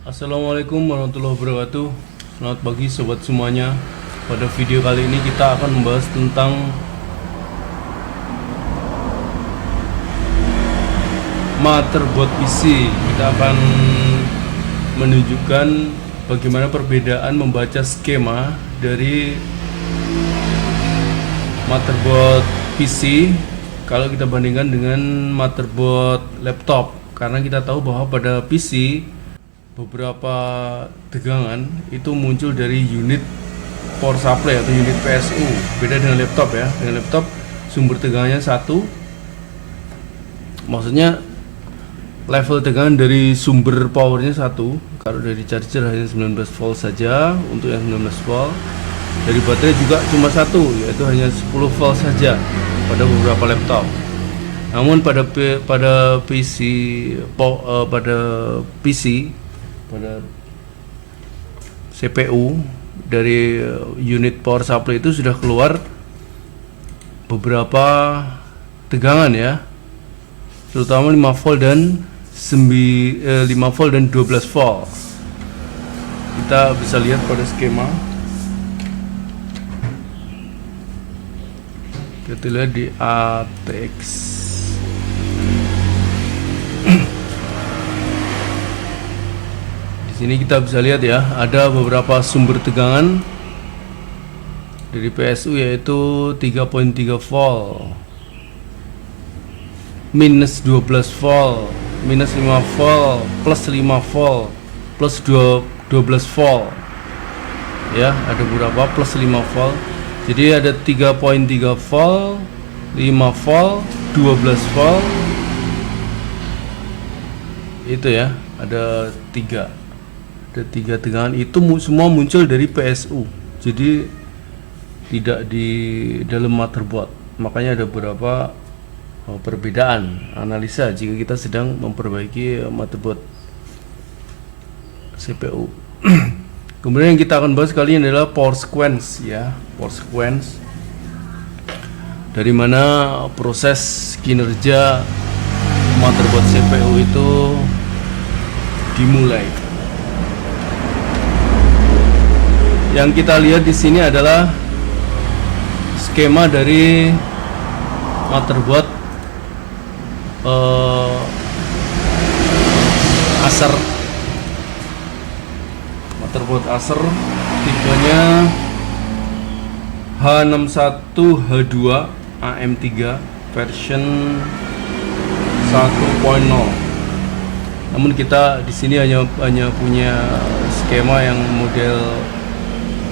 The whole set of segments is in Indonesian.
Assalamualaikum warahmatullahi wabarakatuh. Selamat pagi sobat semuanya. Pada video kali ini kita akan membahas tentang motherboard PC. Kita akan menunjukkan bagaimana perbedaan membaca skema dari motherboard PC kalau kita bandingkan dengan motherboard laptop. Karena kita tahu bahwa pada PC beberapa tegangan itu muncul dari unit power supply atau unit PSU. Beda dengan laptop ya. Dengan laptop sumber tegangannya satu. Maksudnya level tegangan dari sumber powernya satu. Kalau dari charger hanya 19 volt saja untuk yang 19 volt. Dari baterai juga cuma satu, yaitu hanya 10 volt saja pada beberapa laptop. Namun pada pada CPU dari unit power supply itu sudah keluar beberapa tegangan ya, terutama 5 volt dan 5 volt dan 12 volt. Kita bisa lihat pada skema. Kita lihat di ATX. Sini kita bisa lihat ya, ada beberapa sumber tegangan dari PSU yaitu 3.3 volt, minus 12 volt, minus 5 volt, plus 5 volt, plus 12 volt ya, ada beberapa plus 5 volt. Jadi ada 3.3 volt, 5 volt, 12 volt itu ya, ada tiga tegangan itu semua muncul dari PSU, jadi tidak di dalam motherboard. Makanya ada beberapa perbedaan analisa jika kita sedang memperbaiki motherboard CPU. Kemudian yang kita akan bahas kali ini adalah power sequence ya, power sequence, dari mana proses kinerja motherboard CPU itu dimulai. Yang kita lihat di sini adalah skema dari motherboard Acer. Motherboard Acer tipenya H61H2 AM3 version 1.0. Namun kita di sini hanya punya skema yang model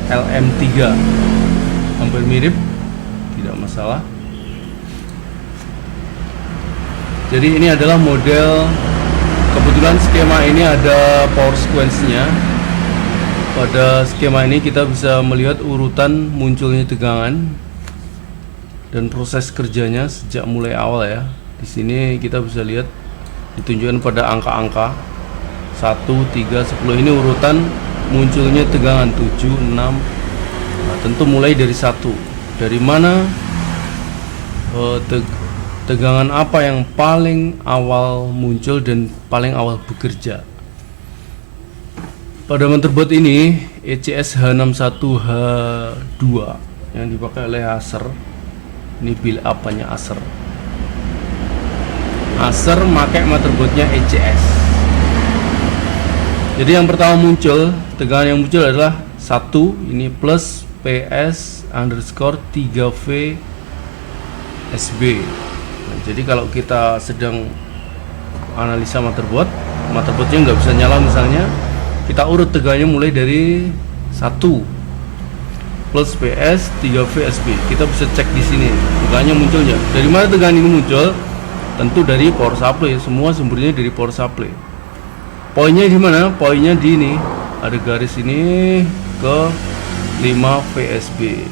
LM3, hampir mirip, tidak masalah. Jadi ini adalah model, kebetulan skema ini ada power sequence-nya. Pada skema ini kita bisa melihat urutan munculnya tegangan dan proses kerjanya sejak mulai awal ya. Di sini kita bisa lihat ditunjukkan pada angka-angka 1, 3, 10. Ini urutan munculnya tegangan 7, 6. Nah, tentu mulai dari 1. Dari mana tegangan apa yang paling awal muncul dan paling awal bekerja. Pada motherboard ini ECS H61H2 yang dipakai oleh Acer. Ini build up-nya Acer. Acer pakai motherboardnya ECS. Jadi yang pertama muncul, tegangan yang muncul adalah 1, ini plus PS underscore 3V SB. Nah, jadi kalau kita sedang analisa motherboardnya nggak bisa nyala misalnya, kita urut tegangannya mulai dari 1 plus PS 3V SB. Kita bisa cek di sini tegangannya munculnya. Dari mana tegangan ini muncul? Tentu dari power supply. Semua sumbernya dari power supply. Poinnya di mana? Poinnya di ini. Ada garis ini ke 5 VSB.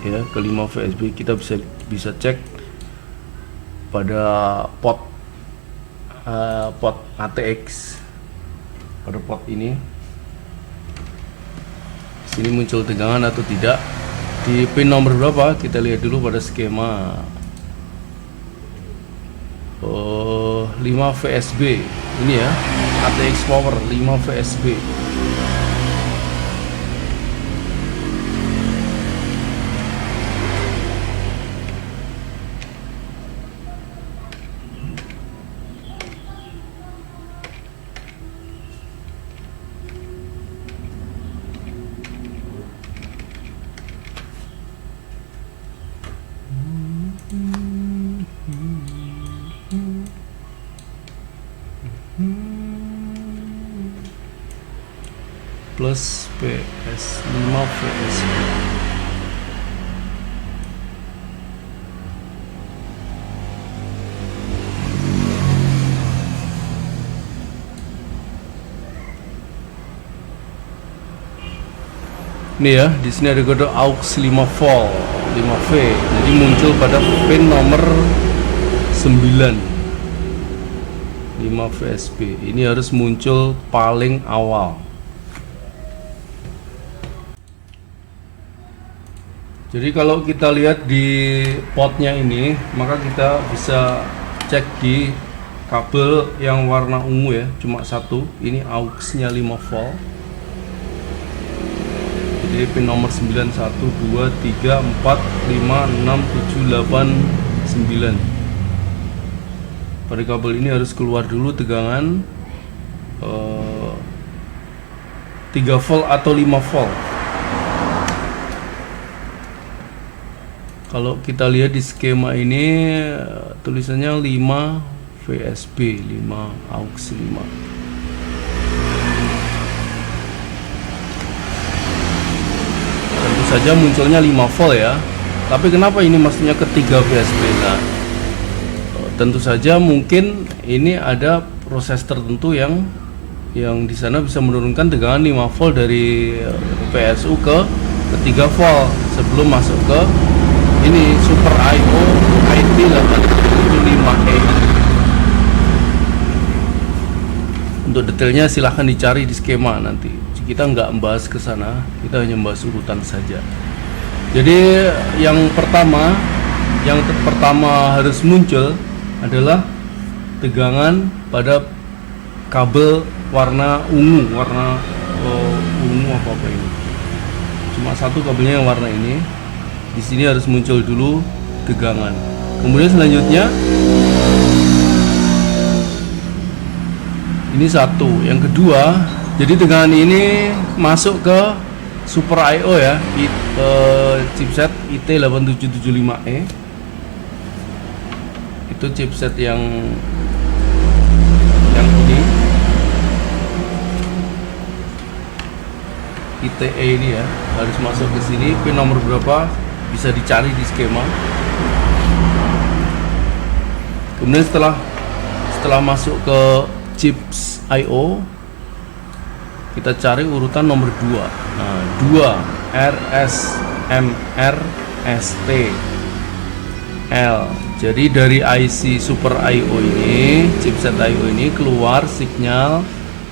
Ya, ke 5 VSB. Kita bisa cek pada port ATX. Pada port ini. Sini muncul tegangan atau tidak. Di pin nomor berapa? Kita lihat dulu pada skema. 5 VSB ini ya, ATX power 5 VSB. Plus PS5 VSB. Ini ya, di sini ada kode AUX 5 volt 5V. Jadi muncul pada pin nomor 9 5 VSB. Ini harus muncul paling awal. Jadi kalau kita lihat di potnya ini, maka kita bisa cek di kabel yang warna ungu ya, cuma satu. Ini AUX-nya 5 volt. Jadi pin nomor 9 1 2 3 4 5 6 7 8 9. Pada kabel ini harus keluar dulu tegangan 3 volt atau 5 volt. Kalau kita lihat di skema ini tulisannya 5 VSB, 5 AUX 5. Tentu saja munculnya 5 volt ya. Tapi kenapa ini maksudnya ketiga VSB? Nah, tentu saja mungkin ini ada proses tertentu yang di sana bisa menurunkan tegangan 5 volt dari PSU ke 3 volt sebelum masuk ke ini Super I/O IT875E. Untuk detailnya silahkan dicari di skema nanti. Kita nggak membahas ke sana, kita hanya membahas urutan saja. Jadi yang pertama harus muncul adalah tegangan pada kabel warna ungu, ungu apa ini? Cuma satu kabelnya yang warna ini. Di sini harus muncul dulu tegangan. Kemudian selanjutnya ini satu. Yang kedua, jadi tegangan ini masuk ke Super I/O ya, chipset IT8775E. Itu chipset yang ini ITE ini ya, harus masuk ke sini. Pin nomor berapa bisa dicari di skema. Kemudian setelah masuk ke chips I/O, kita cari urutan nomor 2. Nah, 2 RSMRST L. Jadi dari IC Super I/O ini, chipset I/O ini keluar sinyal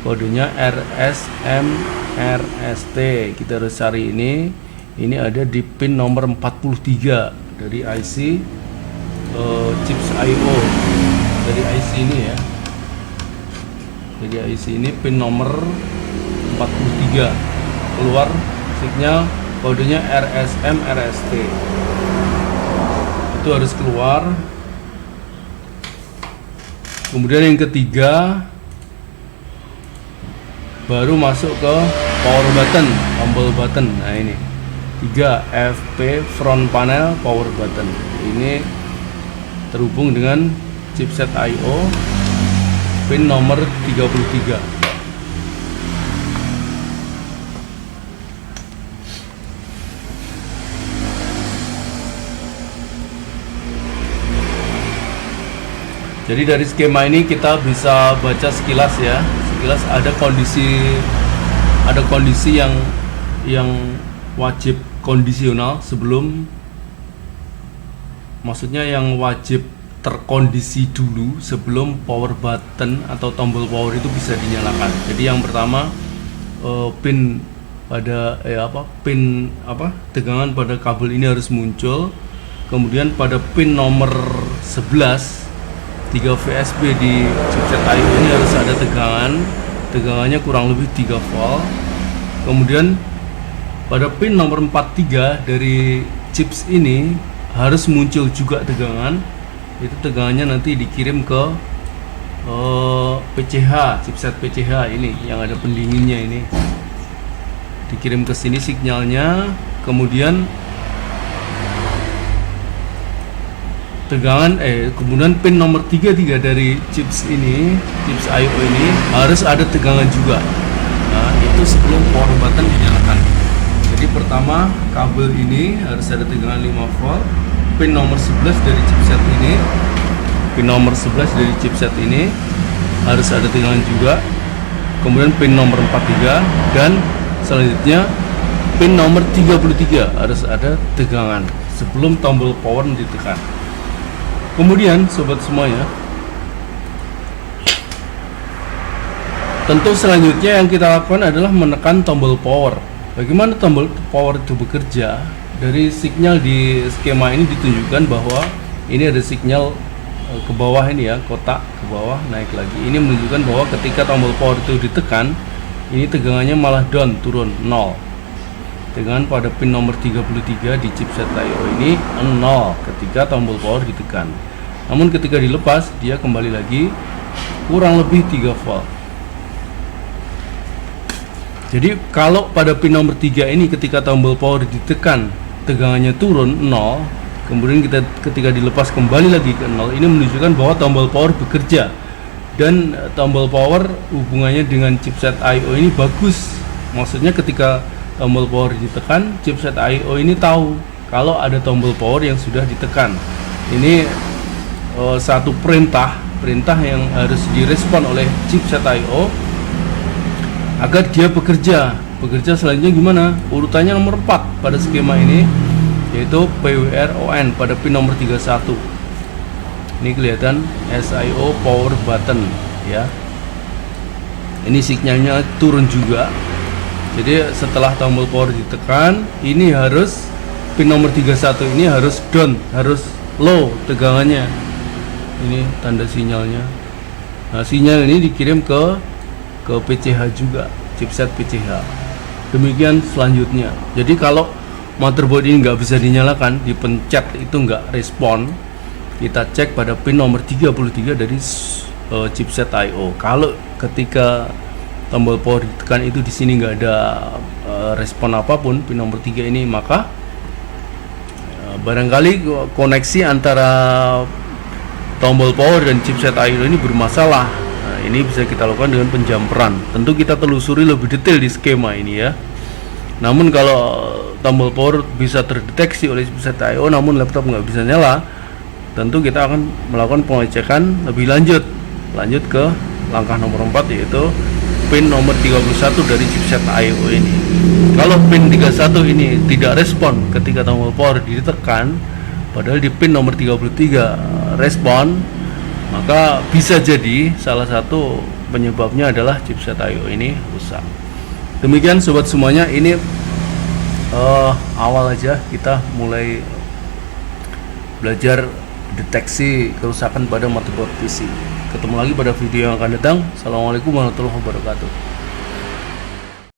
kodenya RSMRST. Kita harus cari ini. Ini ada di pin nomor 43 dari IC chips I/O. Dari IC ini ya. Jadi IC ini pin nomor 43 keluar sinyal kodenya RSMRST. Itu harus keluar. Kemudian yang ketiga baru masuk ke power button, tombol button. Nah ini 3 FP front panel power button. Ini terhubung dengan chipset I/O pin nomor 33. Jadi dari skema ini kita bisa baca sekilas ya. Sekilas ada kondisi yang wajib kondisional sebelum, maksudnya yang wajib terkondisi dulu sebelum power button atau tombol power itu bisa dinyalakan. Jadi yang pertama pin pada tegangan pada kabel ini harus muncul. Kemudian pada pin nomor 11 3 VSB di chipset I/O ini harus ada tegangan tegangannya kurang lebih 3 volt. Kemudian pada pin nomor 43 dari chips ini harus muncul juga tegangan. Itu tegangannya nanti dikirim ke PCH, chipset PCH ini yang ada pendinginnya ini. Dikirim ke sini sinyalnya, kemudian kemudian pin nomor 33 dari chips ini, chips I/O ini harus ada tegangan juga. Nah, itu sebelum power button dinyalakan. Jadi pertama, kabel ini harus ada tegangan 5 volt. Pin nomor 11 dari chipset ini, pin nomor 11 dari chipset ini harus ada tegangan juga. Kemudian pin nomor 43 dan selanjutnya pin nomor 33 harus ada tegangan sebelum tombol power ditekan. Kemudian sobat semuanya, tentu selanjutnya yang kita lakukan adalah menekan tombol power. Bagaimana tombol power itu bekerja? Dari sinyal di skema ini ditunjukkan bahwa ini ada sinyal ke bawah ini ya, kotak ke bawah naik lagi. Ini menunjukkan bahwa ketika tombol power itu ditekan, ini tegangannya malah down, turun 0. Tegangan pada pin nomor 33 di chipset I/O ini 0 ketika tombol power ditekan. Namun ketika dilepas, dia kembali lagi kurang lebih 3 volt. Jadi kalau pada pin nomor 3 ini ketika tombol power ditekan, tegangannya turun 0, kemudian ketika dilepas kembali lagi ke 0, ini menunjukkan bahwa tombol power bekerja. Dan tombol power hubungannya dengan chipset I/O ini bagus. Maksudnya ketika tombol power ditekan, chipset I/O ini tahu kalau ada tombol power yang sudah ditekan. Ini satu perintah yang harus direspon oleh chipset I/O agar dia bekerja. Selanjutnya gimana? Urutannya nomor 4 pada skema ini, yaitu PWR-ON pada pin nomor 31. Ini kelihatan SIO power button ya. Ini sinyalnya turun juga. Jadi setelah tombol power ditekan, ini harus pin nomor 31 ini harus down, harus low tegangannya. Ini tanda sinyalnya. Nah, sinyal ini dikirim ke PCH juga, chipset PCH. Demikian selanjutnya. Jadi kalau motherboard ini nggak bisa dinyalakan, dipencet itu nggak respon, kita cek pada pin nomor 33 dari chipset I/O. Kalau ketika tombol power ditekan itu di sini nggak ada respon apapun pin nomor 3 ini, maka barangkali koneksi antara tombol power dan chipset I/O ini bermasalah. Nah, ini bisa kita lakukan dengan penjamperan. Tentu kita telusuri lebih detail di skema ini ya. Namun kalau tombol power bisa terdeteksi oleh chipset I/O namun laptop nggak bisa nyala, tentu kita akan melakukan pengecekan lebih lanjut ke langkah nomor 4, yaitu pin nomor 31 dari chipset I/O ini. Kalau pin 31 ini tidak respon ketika tombol power ditekan, padahal di pin nomor 33 respon, maka bisa jadi salah satu penyebabnya adalah chipset I/O ini rusak. Demikian sobat semuanya, ini awal aja kita mulai belajar deteksi kerusakan pada motherboard PC. Ketemu lagi pada video yang akan datang. Assalamualaikum warahmatullahi wabarakatuh.